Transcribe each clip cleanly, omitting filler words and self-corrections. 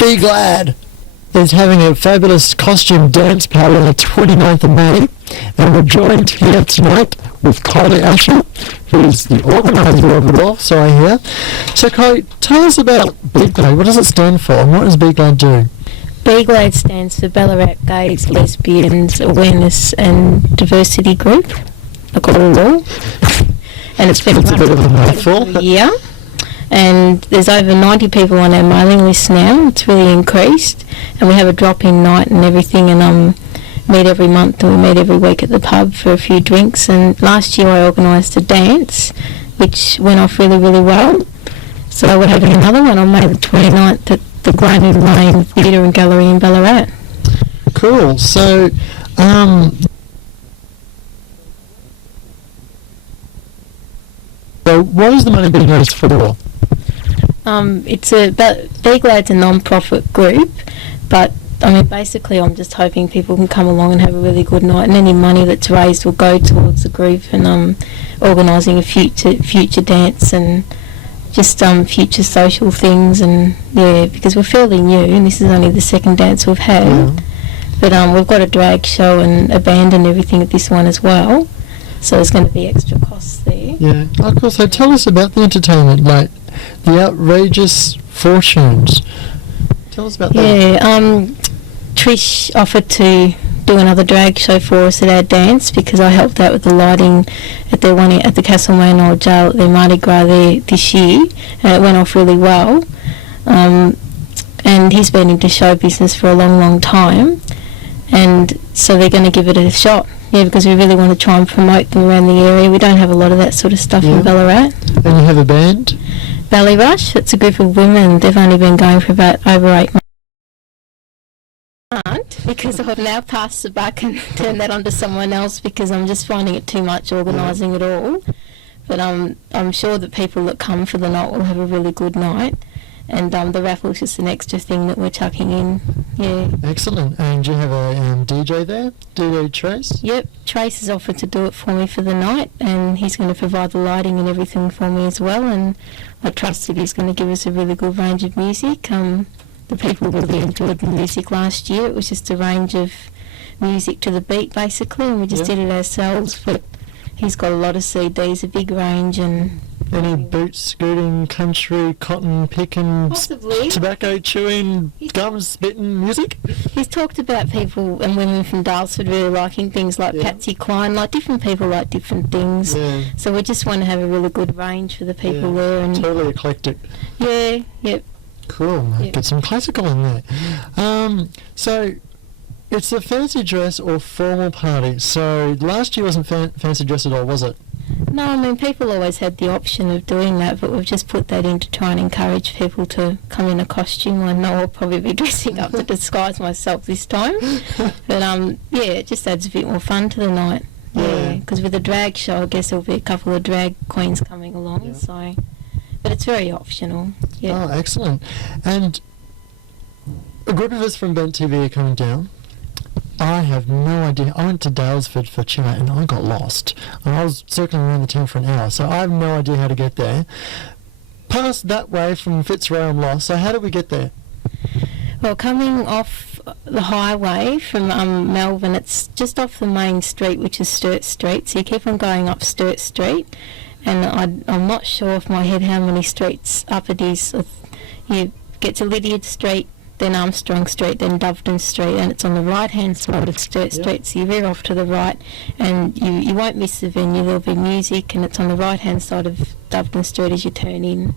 Be Glad is having a fabulous costume dance party on the 29th of May, and we're joined here tonight with Kylie Asher, who is the organiser of it all, so I hear. So Kylie, tell us about Be Glad. What does it stand for, and what does Be Glad do? Be Glad stands for Ballarat Gays, Lesbians, Awareness and Diversity Group. I got it all. And it's been a bit of a mouthful. Yeah. And there's over 90 people on our mailing list now. It's really increased, and we have a drop-in night and everything, and meet every month, and we meet every week at the pub for a few drinks. And last year I organised a dance which went off really, really well, so we're having another one on May the 29th at the Granite Lane Theatre and Gallery in Ballarat. Cool. So so what is the money being used for? Be Glad's a non-profit group, but I mean basically I'm just hoping people can come along and have a really good night, and any money that's raised will go towards the group and organising a future dance and just future social things, and yeah, because we're fairly new and this is only the second dance we've had. Yeah. But we've got a drag show and a band and everything at this one as well, so there's going to be extra costs there. Yeah, of course. So tell us about the entertainment, like the outrageous fortunes. Tell us about that. Yeah, Trish offered to do another drag show for us at our dance because I helped out with the lighting at their one at the Castlemaine Old Jail at their Mardi Gras there this year, and it went off really well. And he's been into show business for a long, long time, and so they're going to give it a shot. Yeah, because we really want to try and promote them around the area. We don't have a lot of that sort of stuff in Ballarat. And you have a band? Valley Rush, it's a group of women. They've only been going for about over 8 months. Because I've now passed the buck and turned that onto someone else because I'm just finding it too much organising it all. But I'm sure that people that come for the night will have a really good night. And the raffle's just an extra thing that we're chucking in. Yeah. Excellent. And you have a DJ there? DJ Trace? Yep. Trace has offered to do it for me for the night, and he's going to provide the lighting and everything for me as well. And I trust that he's going to give us a really good range of music. The people really enjoyed the music last year. It was just a range of music to the beat, basically, and we just did it ourselves. But he's got a lot of CDs, a big range, and... Any boot scooting, country, cotton picking, possibly tobacco chewing, gum spitting music? He's talked about people and women from Dalesford really liking things like Patsy Cline, like different people like different things. Yeah. So we just want to have a really good range for the people there. And totally eclectic. Yeah, yep. Cool, mate. Yep. Get some classical in there. So it's a fancy dress or formal party. So last year wasn't fancy dress at all, was it? No, I mean, people always had the option of doing that, but we've just put that in to try and encourage people to come in a costume. I know I'll probably be dressing up to disguise myself this time. But, it just adds a bit more fun to the night. Yeah, because with the drag show, I guess there'll be a couple of drag queens coming along, so... But it's very optional. Yeah. Oh, excellent. And a group of us from Bent TV are coming down. I have no idea. I went to Dalesford for Chile and I got lost. And I was circling around the town for an hour, so I have no idea how to get there. passed that way from Fitzroy and Loss, so how did we get there? Well, coming off the highway from Melbourne, it's just off the main street, which is Sturt Street. So you keep on going up Sturt Street, and I'm not sure off my head how many streets up it is. You get to Lydiard Street, then Armstrong Street, then Doveton Street, and it's on the right-hand side of Sturt Street. So you veer off to the right, and you won't miss the venue. There'll be music, and it's on the right-hand side of Doveton Street as you turn in.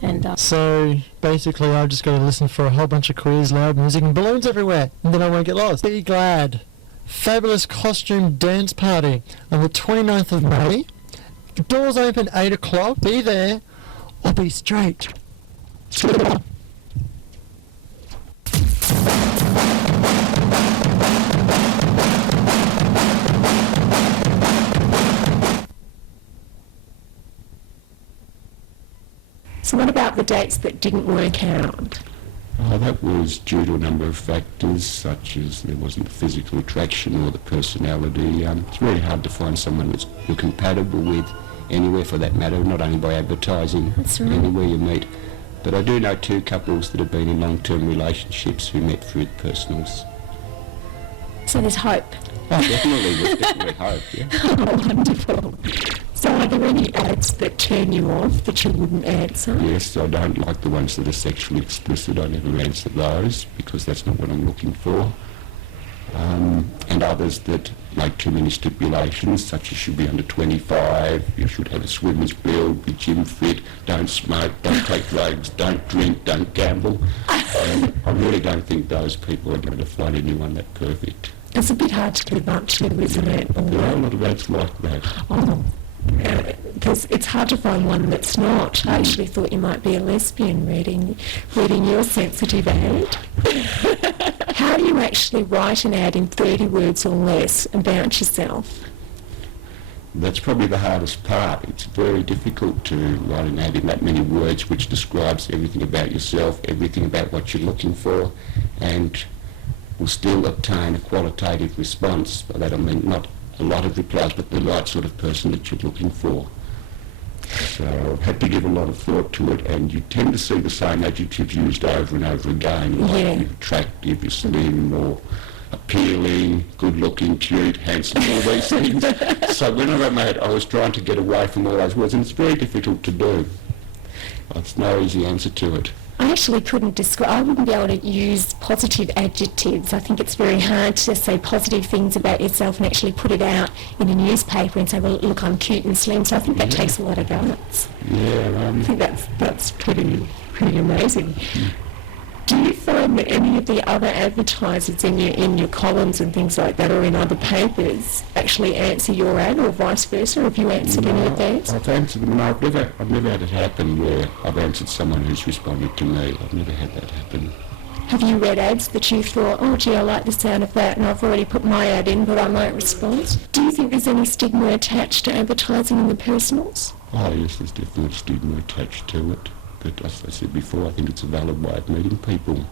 And so basically I've just got to listen for a whole bunch of queers, loud music and balloons everywhere, and then I won't get lost. Be glad. Fabulous costume dance party on the 29th of May. Doors open 8 o'clock. Be there or be straight. So what about the dates that didn't work out? That was due to a number of factors, such as there wasn't the physical attraction or the personality. It's very hard to find someone that you're compatible with anywhere, for that matter, not only by advertising. That's right. Anywhere you meet. But I do know 2 couples that have been in long-term relationships who met through the personals. so there's hope. Oh, definitely, there's definitely hope, yeah. Oh, wonderful. So are there any ads that turn you off that you wouldn't answer? Yes, I don't like the ones that are sexually explicit. I never answer those because that's not what I'm looking for. And others that make too many stipulations, such as should be under 25, you should have a swimmer's build, be gym fit, don't smoke, don't take drugs, don't drink, don't gamble. I really don't think those people are going to find anyone that perfect. It's a bit hard to live up to, isn't it? There are a lot of ads like that. Oh, because it's hard to find one that's not. I actually thought you might be a lesbian reading your sensitive ad. How do you actually write an ad in 30 words or less about yourself? That's probably the hardest part. It's very difficult to write an ad in that many words which describes everything about yourself, everything about what you're looking for, and will still obtain a qualitative response. By that I mean not a lot of replies, but the right sort of person that you're looking for. So I've had to give a lot of thought to it, and you tend to see the same adjectives used over and over again, like you're attractive, you're slim, or appealing, good-looking, cute, handsome, all these things. So whenever I made, I was trying to get away from all those words, and it's very difficult to do. There's no easy answer to it. I actually couldn't describe, I wouldn't be able to use positive adjectives. I think it's very hard to say positive things about yourself and actually put it out in a newspaper and say, well, look, I'm cute and slim. So I think that takes a lot of guts. Yeah, I think that's pretty amazing. Do you find that any of the other advertisers in your columns and things like that, or in other papers, actually answer your ad, or vice versa? Have you answered any of those? I've answered them. No, I've never had it happen where I've answered someone who's responded to me. I've never had that happen. Have you read ads that you thought, oh gee, I like the sound of that, and I've already put my ad in, but I might respond? Do you think there's any stigma attached to advertising in the personals? Oh yes, there's definitely stigma attached to it. But as I said before, I think it's a valid way of meeting people.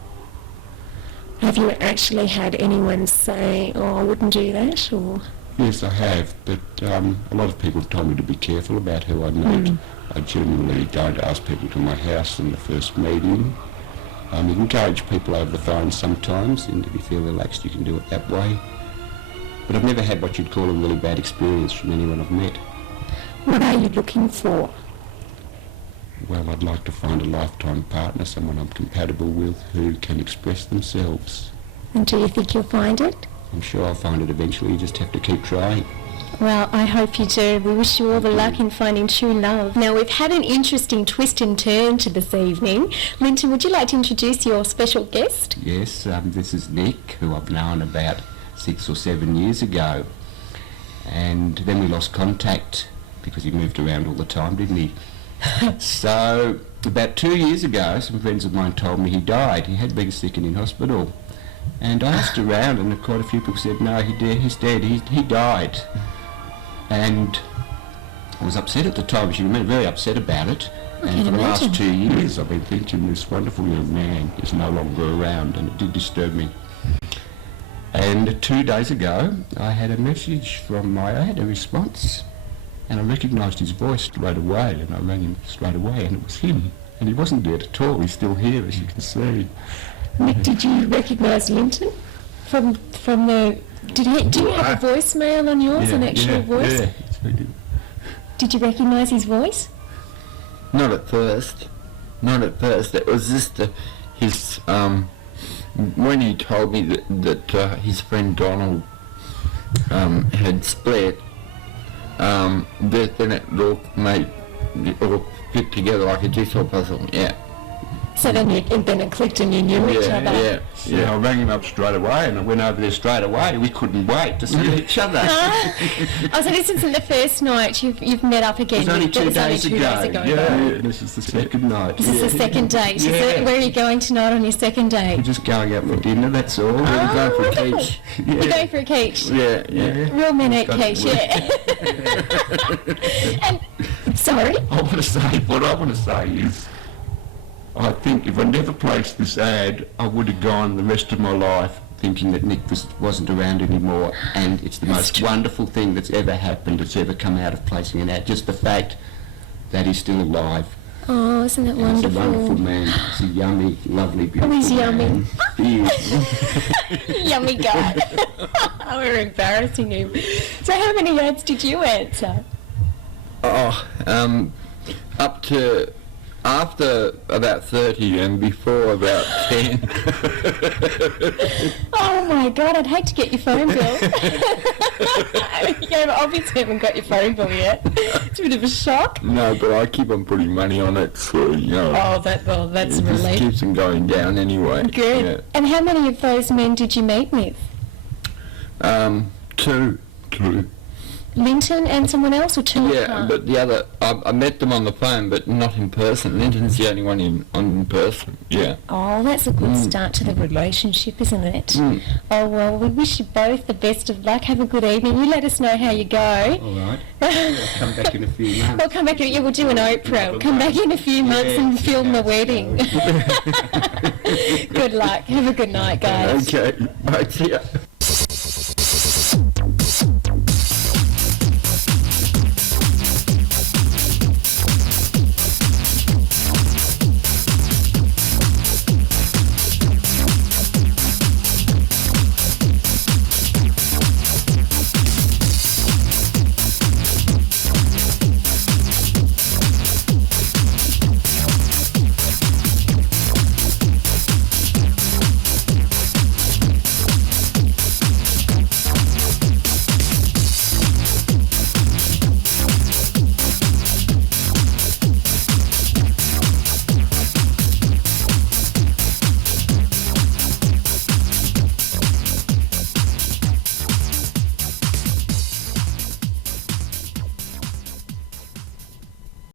Have you actually had anyone say, oh, I wouldn't do that, or...? Yes, I have, but a lot of people have told me to be careful about who I meet. I generally don't ask people to my house in the first meeting. You encourage people over the phone sometimes, and if you feel relaxed you can do it that way. But I've never had what you'd call a really bad experience from anyone I've met. What are you looking for? Well, I'd like to find a lifetime partner, someone I'm compatible with, who can express themselves. And do you think you'll find it? I'm sure I'll find it eventually, you just have to keep trying. Well, I hope you do. We wish you all the luck in finding true love. Now, we've had an interesting twist and turn to this evening. Linton, would you like to introduce your special guest? Yes, this is Nick, who I've known about 6 or 7 years ago. And then we lost contact because he moved around all the time, didn't he? So, about 2 years ago, some friends of mine told me he died. He had been sick and in hospital. And I asked around, and quite a few people said, no, he's dead, he died. And I was upset at the time, as you remember, very upset about it. And for the last 2 years, I've been thinking this wonderful young man is no longer around, and it did disturb me. And 2 days ago, I had a message from I had a response And I recognised his voice straight away, and I rang him straight away, and it was him. And he wasn't dead at all. He's still here, as you can see. Nick, did you recognise Linton? From the... do you have a voicemail on yours, an actual voice? Yeah. Did you recognise his voice? Not at first. It was just his when he told me that his friend Donald had split. Then it all fit together like a jigsaw puzzle. Yeah. So then it clicked and you knew each other. Yeah, I rang him up straight away, and I went over there straight away. We couldn't wait to see each other. Oh, so this isn't the first night you've met up again? It was only 2 days ago. Yeah, this is the second night. This is the second date. Yeah. So where are you going tonight on your second date? We're just going out for dinner, that's all. We're going for a quiche. You're going for a quiche? Yeah. Real men eat quiche, yeah. And, sorry? What I want to say is, I think if I never placed this ad, I would have gone the rest of my life thinking that Nick wasn't around anymore, and it's the most wonderful thing that's ever happened, that's ever come out of placing an ad. Just the fact that he's still alive. Oh, isn't that wonderful? He's a wonderful man. He's a yummy, lovely, beautiful he's yummy. man. He is. Yummy guy. We're embarrassing him. So how many ads did you answer? Up to after about 30 and before about 10. Oh my God, I'd hate to get your phone bill. You obviously haven't got your phone bill yet. It's a bit of a shock. No, but I keep on putting money on it, so, you know. Oh, that's it a just relief. keeps them going down anyway. Good. Yeah. And how many of those men did you meet with? Two. Linton and someone else, or two? Yeah, but the other, I met them on the phone, but not in person. Linton's the only one in person, yeah. Oh, that's a good start to the relationship, isn't it? Oh, well, we wish you both the best of luck. Have a good evening. You let us know how you go. All right. I'll come back in a few months. We'll come back, we'll do an Oprah. We'll come back in a few months and film the wedding. Good luck. Have a good night, guys. Okay, right, see ya.